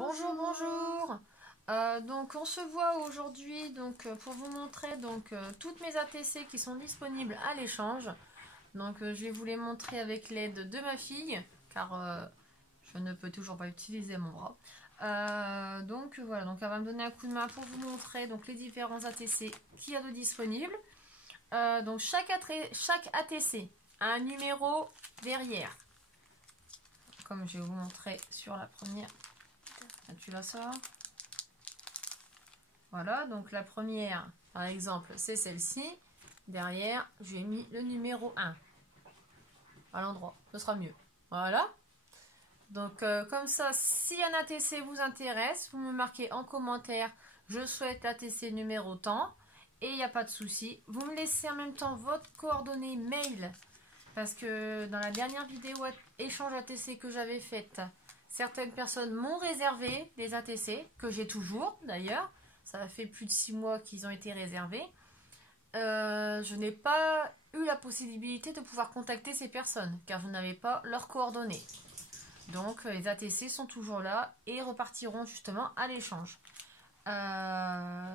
Bonjour, bonjour. Donc on se voit aujourd'hui pour vous montrer toutes mes ATC qui sont disponibles à l'échange. Je vais vous les montrer avec l'aide de ma fille car je ne peux toujours pas utiliser mon bras. Voilà, elle va me donner un coup de main pour vous montrer les différents ATC qu'il y a de disponibles. Chaque ATC a un numéro derrière. Comme je vais vous montrer sur la première. Tu la sors. Voilà, donc la première, par exemple, c'est celle-ci. Derrière, je lui ai mis le numéro 1 à l'endroit. Ce sera mieux. Voilà. Donc, comme ça, si un ATC vous intéresse, vous me marquez en commentaire « Je souhaite l'ATC numéro tant » et il n'y a pas de souci. Vous me laissez en même temps votre coordonnée mail parce que dans la dernière vidéo échange ATC que j'avais faite, certaines personnes m'ont réservé des ATC, que j'ai toujours d'ailleurs. Ça fait plus de 6 mois qu'ils ont été réservés. Je n'ai pas eu la possibilité de pouvoir contacter ces personnes, car je n'avais pas leurs coordonnées. Donc les ATC sont toujours là et repartiront justement à l'échange. Le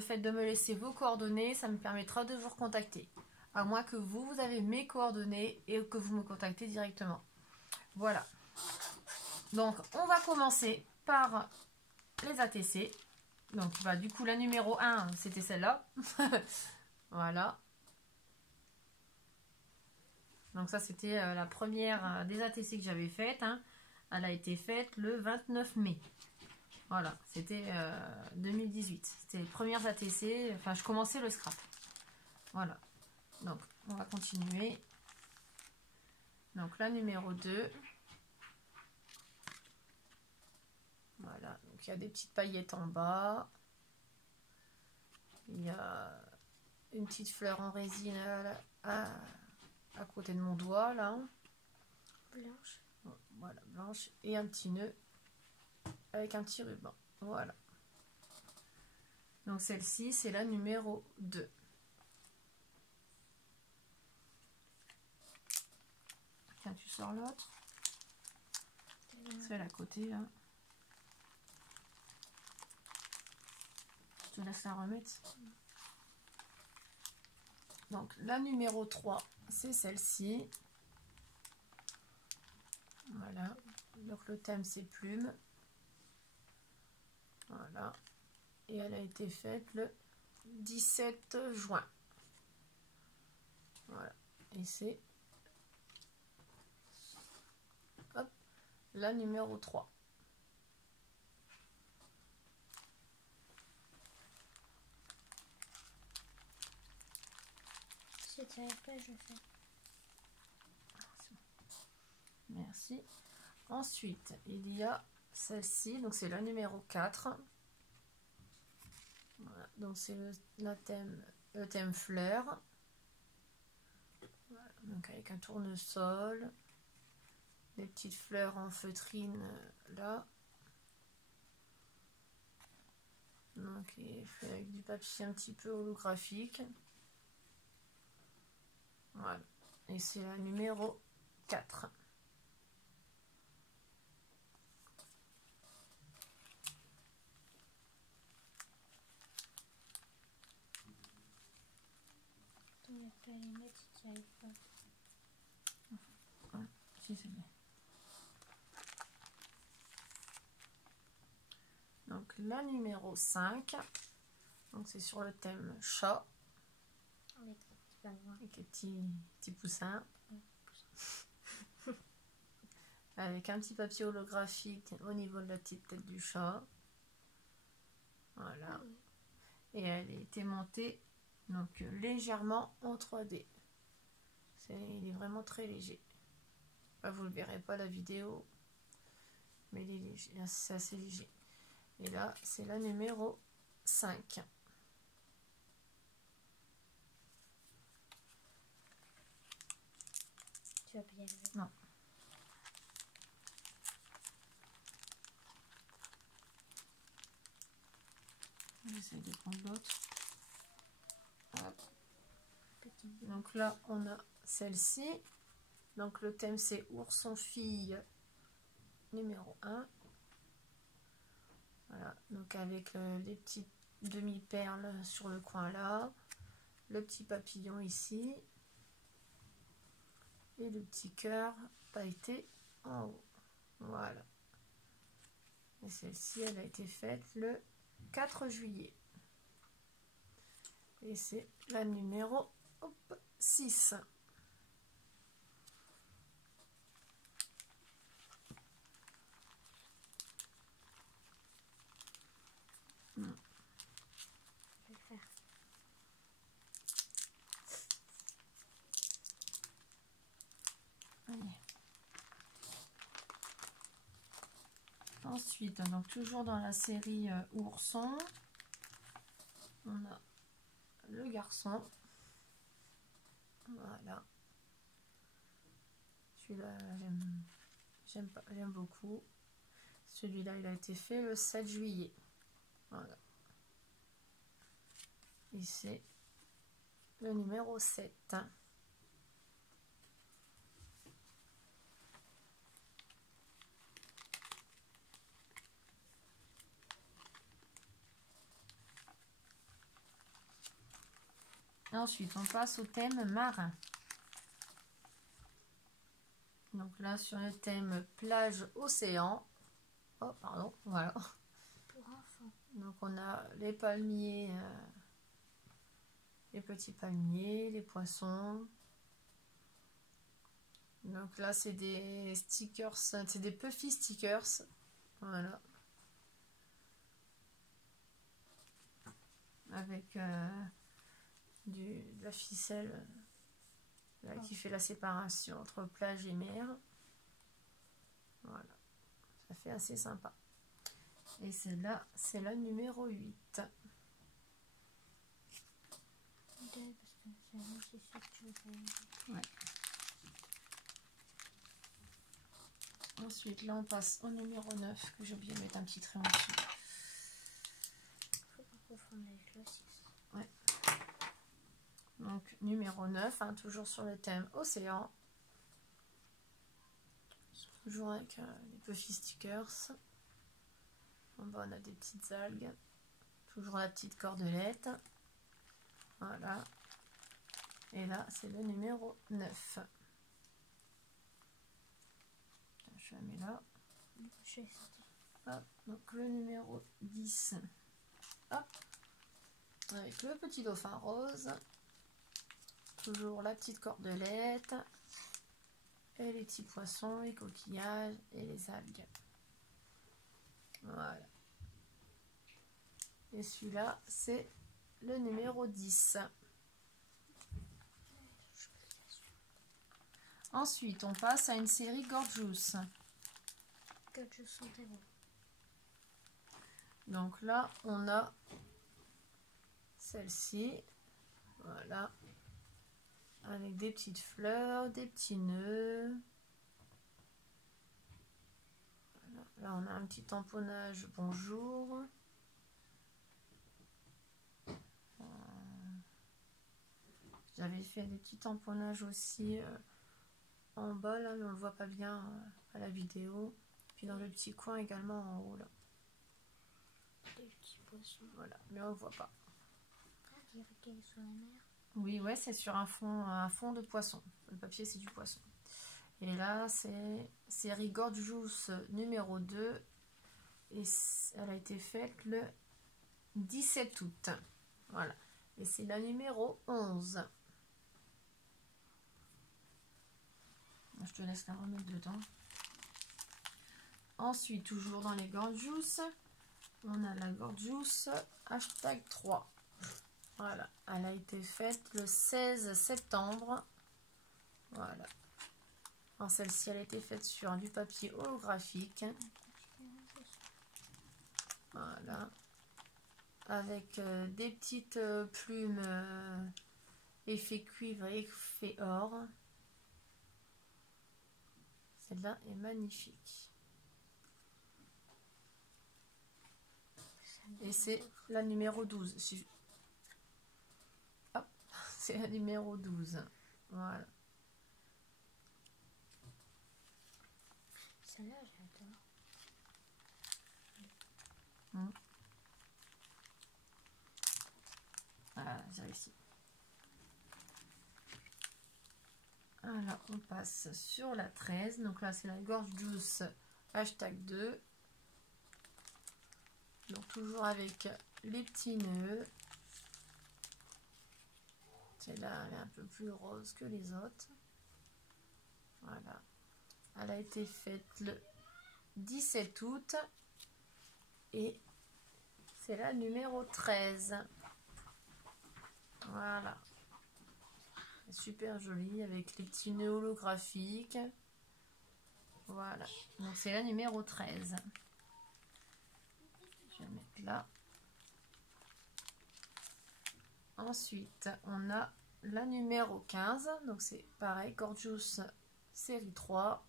fait de me laisser vos coordonnées, ça me permettra de vous recontacter. À moins que vous avez mes coordonnées et que vous me contactez directement. Voilà. Donc, on va commencer par les ATC. Donc, du coup, la numéro 1, c'était celle-là. Voilà. Donc, ça, c'était la première des ATC que j'avais faite. Hein. Elle a été faite le 29 mai. Voilà, c'était 2018. C'était les premières ATC. Enfin, je commençais le scrap. Voilà. Donc, on va continuer. Donc, la numéro 2. Voilà, donc il y a des petites paillettes en bas. Il y a une petite fleur en résine à côté de mon doigt, là. Blanche. Voilà, blanche. Et un petit nœud avec un petit ruban. Voilà. Donc celle-ci, c'est la numéro 2. Tiens, tu sors l'autre. Celle à côté, là. Je te laisse la remettre. Donc la numéro 3, c'est celle-ci. Voilà. Donc le thème, c'est plume. Voilà. Et elle a été faite le 17 juin. Voilà. Et c'est la numéro 3. Si tu n'arrives pas, je fais. Merci. Ensuite, il y a celle-ci, donc c'est la numéro 4. Voilà, donc c'est le thème fleur. Voilà, donc avec un tournesol, des petites fleurs en feutrine là. Donc il est fait avec du papier un petit peu holographique. Voilà, et c'est la numéro 4. Tu n'arrives pas à les mettre si tu n'arrives pas. Ouais, si c'est bien. Donc la numéro 5, donc c'est sur le thème chat. Avec les petits poussins. Avec un petit papier holographique au niveau de la petite tête du chat. Voilà. Et elle a été montée donc légèrement en 3D. Il est vraiment très léger. Vous ne le verrez pas la vidéo, mais il est léger, c'est assez léger. Et là, c'est la numéro 5. Tu vas pas y arriver. Non. J'essaie de prendre l'autre. Donc là, on a celle-ci. Donc le thème, c'est ourson fille numéro 1. Donc avec les petites demi-perles sur le coin là, le petit papillon ici et le petit cœur pailleté en haut. Voilà. Et celle-ci, elle a été faite le 4 juillet. Et c'est la numéro 6. Je vais faire. Allez. Ensuite, donc toujours dans la série ourson, on a le garçon. Voilà. Celui-là, j'aime beaucoup. Celui-là, il a été fait le 7 juillet. Voilà. Et c'est le numéro 7. Ensuite, on passe au thème marin. Donc là, sur le thème plage océan. Oh, pardon, voilà. Pour enfants. Donc on a les palmiers, les petits palmiers, les poissons. Donc là, c'est des stickers, c'est des puffy stickers. Voilà. Avec de la ficelle là, qui fait la séparation entre plage et mer. Voilà. Ça fait assez sympa. Et celle-là, c'est la numéro 8. Parce que c'est sûr que tu veux faire. Ouais. Ensuite, là, on passe au numéro 9, que j'ai oublié de mettre un petit trait en dessous. Faut pas confondre avec le 6. Ouais. Donc, numéro 9, hein, toujours sur le thème océan. Toujours avec les puffy stickers. En bas, on a des petites algues. Toujours la petite cordelette. Voilà. Et là, c'est le numéro 9. Je la mets là. Hop, donc le numéro 10. Hop. Avec le petit dauphin rose. Toujours la petite cordelette. Et les petits poissons, les coquillages et les algues. Voilà. Et celui-là, c'est le numéro 10. Ensuite, on passe à une série Gorgeous. Gorgeous Santero. Donc là, on a celle-ci. Voilà. Avec des petites fleurs, des petits nœuds. Voilà. Là, on a un petit tamponnage bonjour. J'avais fait des petits tamponnages aussi en bas, là, mais on ne le voit pas bien à la vidéo. Puis dans le petit coin également en haut, là. Des petits poissons. Voilà, mais on ne le voit pas. Ah, dirait qu'elle est sur la mer. Oui, ouais, c'est sur un fond de poisson. Le papier, c'est du poisson. Et là, c'est série Gorgeous numéro 2. Et elle a été faite le 17 août. Voilà. Et c'est la numéro 11. Je te laisse la remettre dedans. Ensuite, toujours dans les Gorgeous, on a la Gorgeous hashtag 3. Voilà. Elle a été faite le 16 septembre. Voilà. Alors celle-ci, elle a été faite sur du papier holographique. Voilà. Avec des petites plumes effet cuivre et effet or. Celle-là est magnifique. Et c'est la numéro 12. Hop, c'est la numéro 12. Voilà. Celle-là, j'adore. ici. Alors, on passe sur la 13. Donc là, c'est la Gorge Juice #2. Donc toujours avec les petits nœuds. Celle-là, elle est un peu plus rose que les autres. Voilà. Elle a été faite le 17 août. Et c'est la numéro 13. Voilà. Super jolie avec les petits nœuds holographiques. Voilà. Donc c'est la numéro 13. Je vais mettre là. Ensuite, on a la numéro 15. Donc c'est pareil, Gorgeous série 3.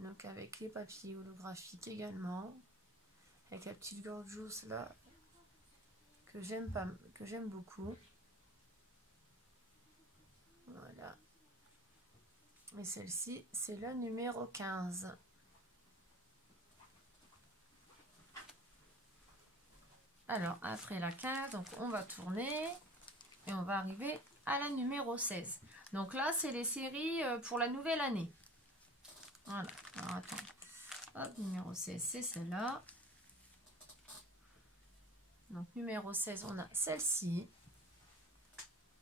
Donc avec les papiers holographiques également. Avec la petite Gorgeous là que j'aime beaucoup. Voilà. Et celle-ci, c'est la numéro 15. Alors, après la 15, donc on va tourner et on va arriver à la numéro 16. Donc là, c'est les séries pour la nouvelle année. Voilà. Alors, attends. Hop, numéro 16, c'est celle-là. Donc, numéro 16, on a celle-ci.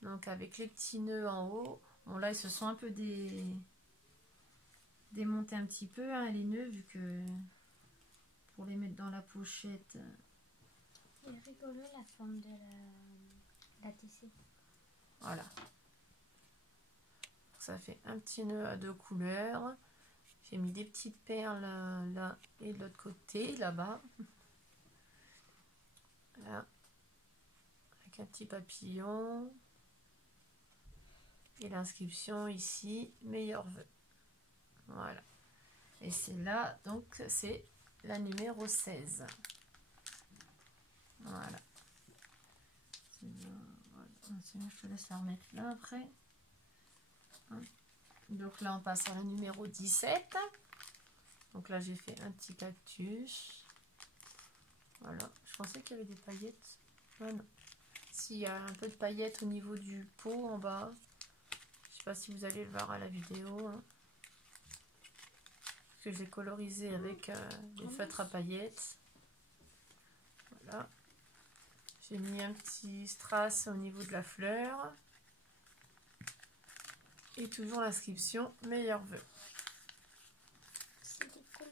Donc, avec les petits nœuds en haut. Bon, là, ils se sont un peu démontés un petit peu, hein, les nœuds, vu que pour les mettre dans la pochette. C'est rigolo la forme de la TC. Voilà. Ça fait un petit nœud à 2 couleurs. J'ai mis des petites perles là et de l'autre côté, là-bas. Là. Avec un petit papillon. Et l'inscription ici, meilleurs vœux. Voilà. Et c'est là, donc c'est la numéro 16. Voilà. Je te laisse la remettre là après. Donc là, on passe à la numéro 17. Donc là, j'ai fait un petit cactus. Voilà. Je pensais qu'il y avait des paillettes. Ah non. S'il y a un peu de paillettes au niveau du pot en bas. Je sais pas si vous allez le voir à la vidéo. Hein. Que j'ai colorisé avec des feutres à paillettes. Voilà. J'ai mis un petit strass au niveau de la fleur. Et toujours l'inscription meilleurs vœux. C'est décollé.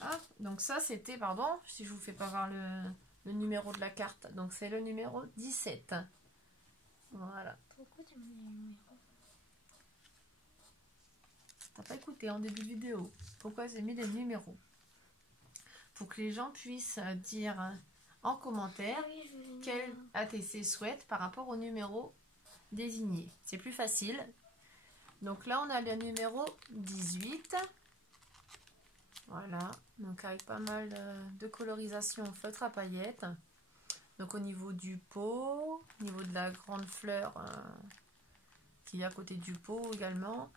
Ah, donc ça c'était, pardon, si je vous fais pas voir le numéro de la carte. Donc c'est le numéro 17. Voilà. Pourquoi tu mets les numéros? T'as pas écouté en début de vidéo. Pourquoi j'ai mis des numéros? Pour que les gens puissent dire en commentaire quel ATC souhaitent par rapport au numéro désigné. C'est plus facile. Donc là on a le numéro 18. Voilà, donc avec pas mal de colorisation feutre à paillettes. Donc au niveau du pot, au niveau de la grande fleur qui est à côté du pot également.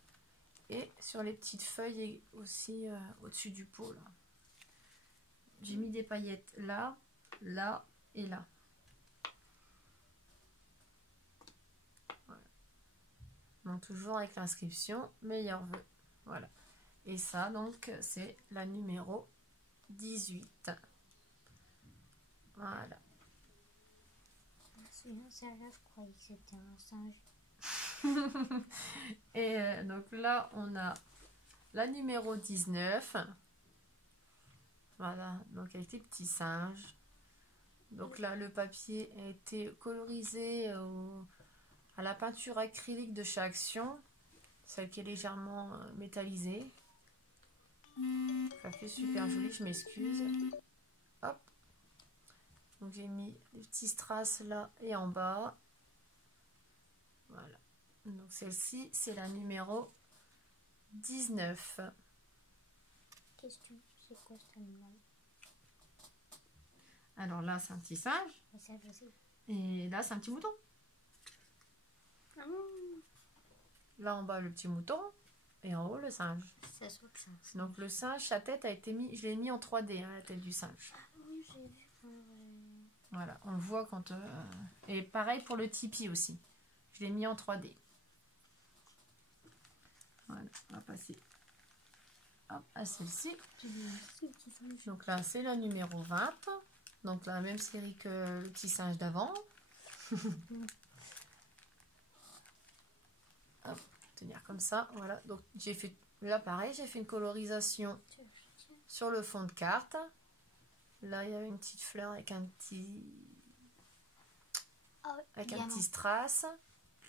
Et sur les petites feuilles aussi au-dessus du pot là. J'ai mis des paillettes là, là et là. Voilà. Donc toujours avec l'inscription meilleurs vœux. Voilà. Et ça, donc, c'est la numéro 18. Voilà. Sinon, celle-là, je croyais que c'était un singe. Et donc là, on a la numéro 19. Voilà, donc avec les petits singes. Donc là, le papier a été colorisé à la peinture acrylique de chez Action. Celle qui est légèrement métallisée. Ça fait super joli, je m'excuse. Hop. Donc j'ai mis les petits strass là et en bas. Voilà. Donc celle-ci, c'est la numéro 19. Question, c'est quoi cet animal? Alors là, c'est un petit singe. Ça, je sais. Et là, c'est un petit mouton. Là en bas, le petit mouton. Et en haut, le singe. Ça se voit que ça. Donc le singe, sa tête a été mise, je l'ai mis en 3D, hein, la tête du singe. Ah oui, j'ai vu quand Voilà, on le voit quand... Et pareil pour le tipi aussi. Je l'ai mis en 3D. Voilà, on va passer hop, à celle-ci. Donc là, c'est la numéro 20. Donc la même série que le petit singe d'avant. Hop, tenir comme ça. Voilà, donc j'ai fait... Là, pareil, j'ai fait une colorisation sur le fond de carte. Là, il y a une petite fleur avec un petit... Ah oui, avec un petit strass.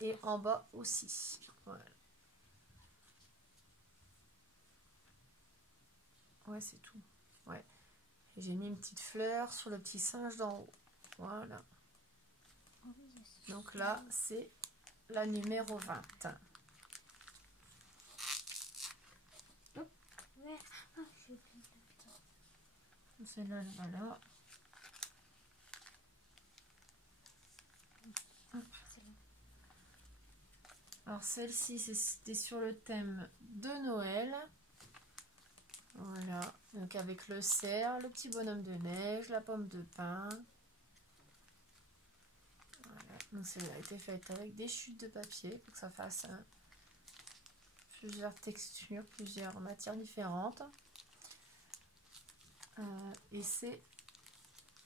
Et en bas aussi. Voilà. Ouais, c'est tout. Ouais. Et j'ai mis une petite fleur sur le petit singe d'en haut. Voilà. Donc là, c'est la numéro 20. Celle-là, voilà. Alors celle-ci, c'était sur le thème de Noël. Voilà. Donc avec le cerf, le petit bonhomme de neige, la pomme de pin. Voilà. Donc celle-là a été faite avec des chutes de papier pour que ça fasse plusieurs textures, plusieurs matières différentes. Et c'est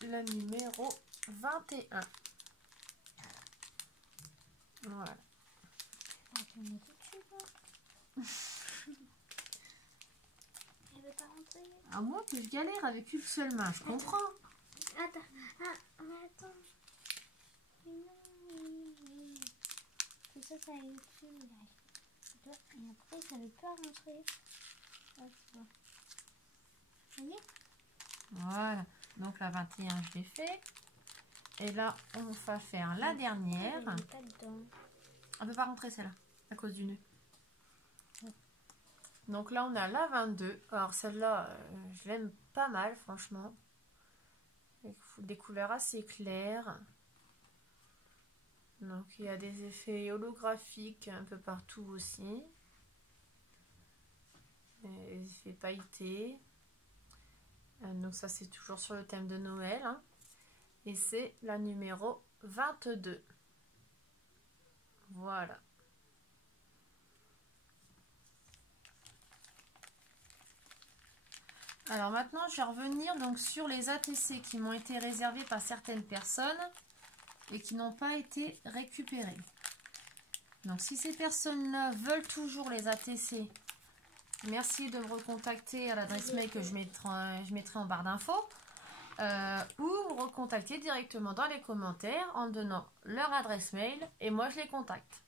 la numéro 21. Voilà. À moi que je galère avec une seule main, je comprends. Attends, mais attends. Mais non, tout ça, ça allait dessus, et après, ça n'avait pas rentré. Vous voyez? Voilà, donc la 21 je l'ai fait. Et là on va faire la dernière. On ne peut pas rentrer celle-là à cause du nœud. Donc là on a la 22. Alors celle-là je l'aime pas mal franchement. Avec des couleurs assez claires. Donc il y a des effets holographiques un peu partout aussi. Des effets pailletés. Donc ça c'est toujours sur le thème de Noël. Hein. Et c'est la numéro 22. Voilà. Alors maintenant je vais revenir donc sur les ATC qui m'ont été réservés par certaines personnes et qui n'ont pas été récupérés. Donc si ces personnes-là veulent toujours les ATC, merci de me recontacter à l'adresse mail que je mettrai en barre d'infos. Ou me recontacter directement dans les commentaires en me donnant leur adresse mail et moi je les contacte.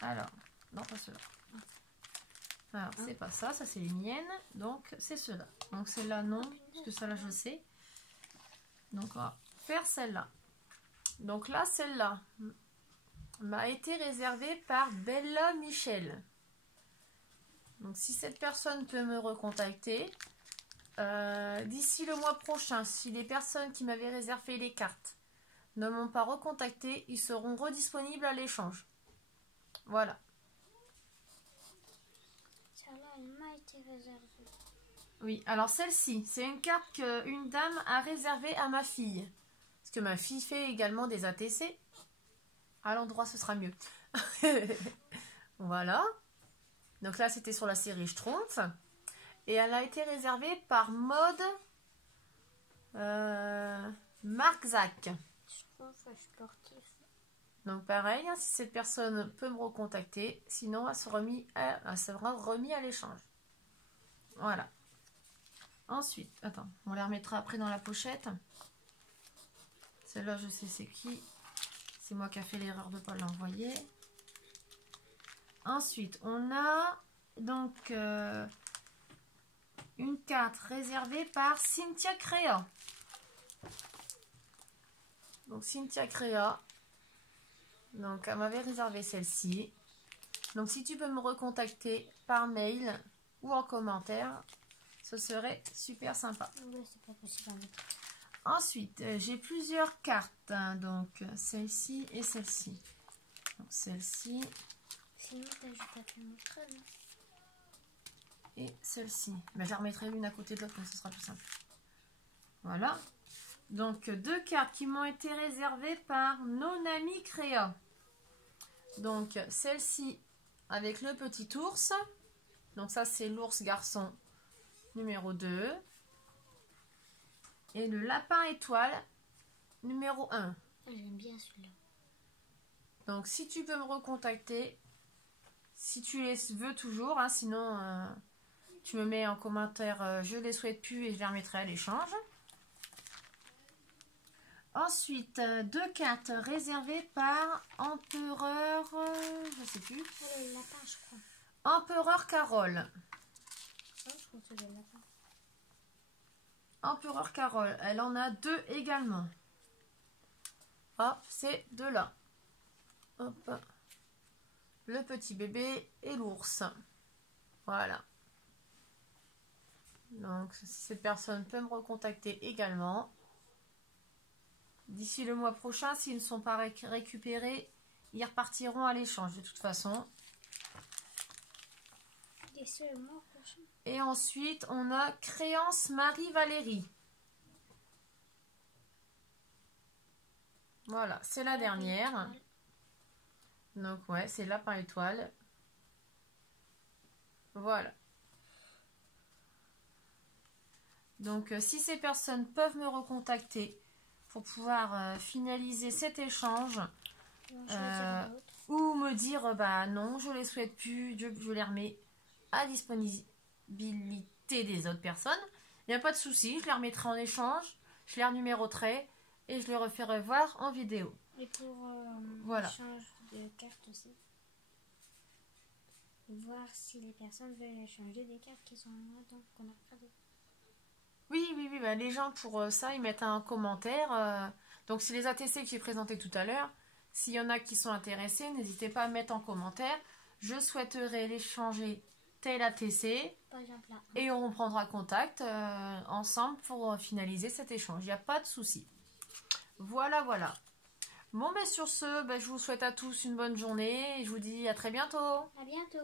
Alors, non pas ceux-là. Alors c'est pas ça, ça c'est les miennes, donc c'est ceux-là. Donc celle-là non, parce que celle-là je sais. Donc on va faire celle-là. Donc là, celle-là m'a été réservée par Bella Michel. Donc si cette personne peut me recontacter, d'ici le mois prochain, si les personnes qui m'avaient réservé les cartes ne m'ont pas recontacté, ils seront redisponibles à l'échange. Voilà. Celle-là, elle m'a été réservée. Oui, alors celle-ci, c'est une carte qu'une dame a réservée à ma fille. Parce que ma fille fait également des ATC. À l'endroit, ce sera mieux. Voilà. Donc là, c'était sur la série Schtroumpf. Et elle a été réservée par Mode Marc Zach. Donc pareil, hein, si cette personne peut me recontacter, sinon elle sera remis à l'échange. Voilà. Ensuite, attends, on les remettra après dans la pochette. Celle-là, je sais c'est qui. C'est moi qui a fait l'erreur de ne pas l'envoyer. Ensuite, on a donc une carte réservée par Cynthia Créa. Donc Cynthia Créa, donc elle m'avait réservé celle-ci. Donc si tu peux me recontacter par mail ou en commentaire, ce serait super sympa. Ouais, c'est pas possible. Ensuite, j'ai plusieurs cartes, hein, donc celle-ci et celle-ci. Donc celle-ci. Sinon, je t'ai fait montrer, non? et celle-ci. Ben, je la remettrai l'une à côté de l'autre, mais ce sera plus simple. Voilà. Donc, 2 cartes qui m'ont été réservées par Non Ami Créa. Donc, celle-ci avec le petit ours. Donc, ça, c'est l'ours garçon numéro 2. Et le lapin étoile numéro 1. J'aime bien celui-là. Donc, si tu peux me recontacter, si tu les veux toujours, hein, sinon tu me mets en commentaire je les souhaite plus et je les remettrai à l'échange. Ensuite, 2 cartes réservées par Empereur, je sais plus. Le lapin, je crois. Empereur Carole. Oh, je crois que c'est le lapin. Empereur Carole, elle en a 2 également. Hop, c'est 2 là. Hop. Le petit bébé et l'ours. Voilà. Donc, si cette personne peut me recontacter également. D'ici le mois prochain, s'ils ne sont pas récupérés, ils repartiront à l'échange de toute façon. D'ici le mois prochain. Et ensuite, on a Créance Marie-Valérie. Voilà, c'est la dernière. Donc, ouais, c'est lapin étoile. Voilà. Donc, si ces personnes peuvent me recontacter pour pouvoir finaliser cet échange ou me dire, bah non, je les souhaite plus, je les remets à disponibilité des autres personnes, il n'y a pas de souci, je les remettrai en échange, je les renuméroterai et je les referai voir en vidéo. Et pour voilà. l'échange de cartes aussi, voir si les personnes veulent échanger des cartes qui sont là-dedans, qu'on a regardées. Oui, bah, les gens pour ça, ils mettent un commentaire. Donc, si les ATC que j'ai présentés tout à l'heure, s'il y en a qui sont intéressés, n'hésitez pas à mettre en commentaire. Je souhaiterais l'échanger tel ATC. Par exemple, là. Et on prendra contact ensemble pour finaliser cet échange. Il n'y a pas de souci. Voilà. Bon, mais sur ce, je vous souhaite à tous une bonne journée et je vous dis à très bientôt. À bientôt.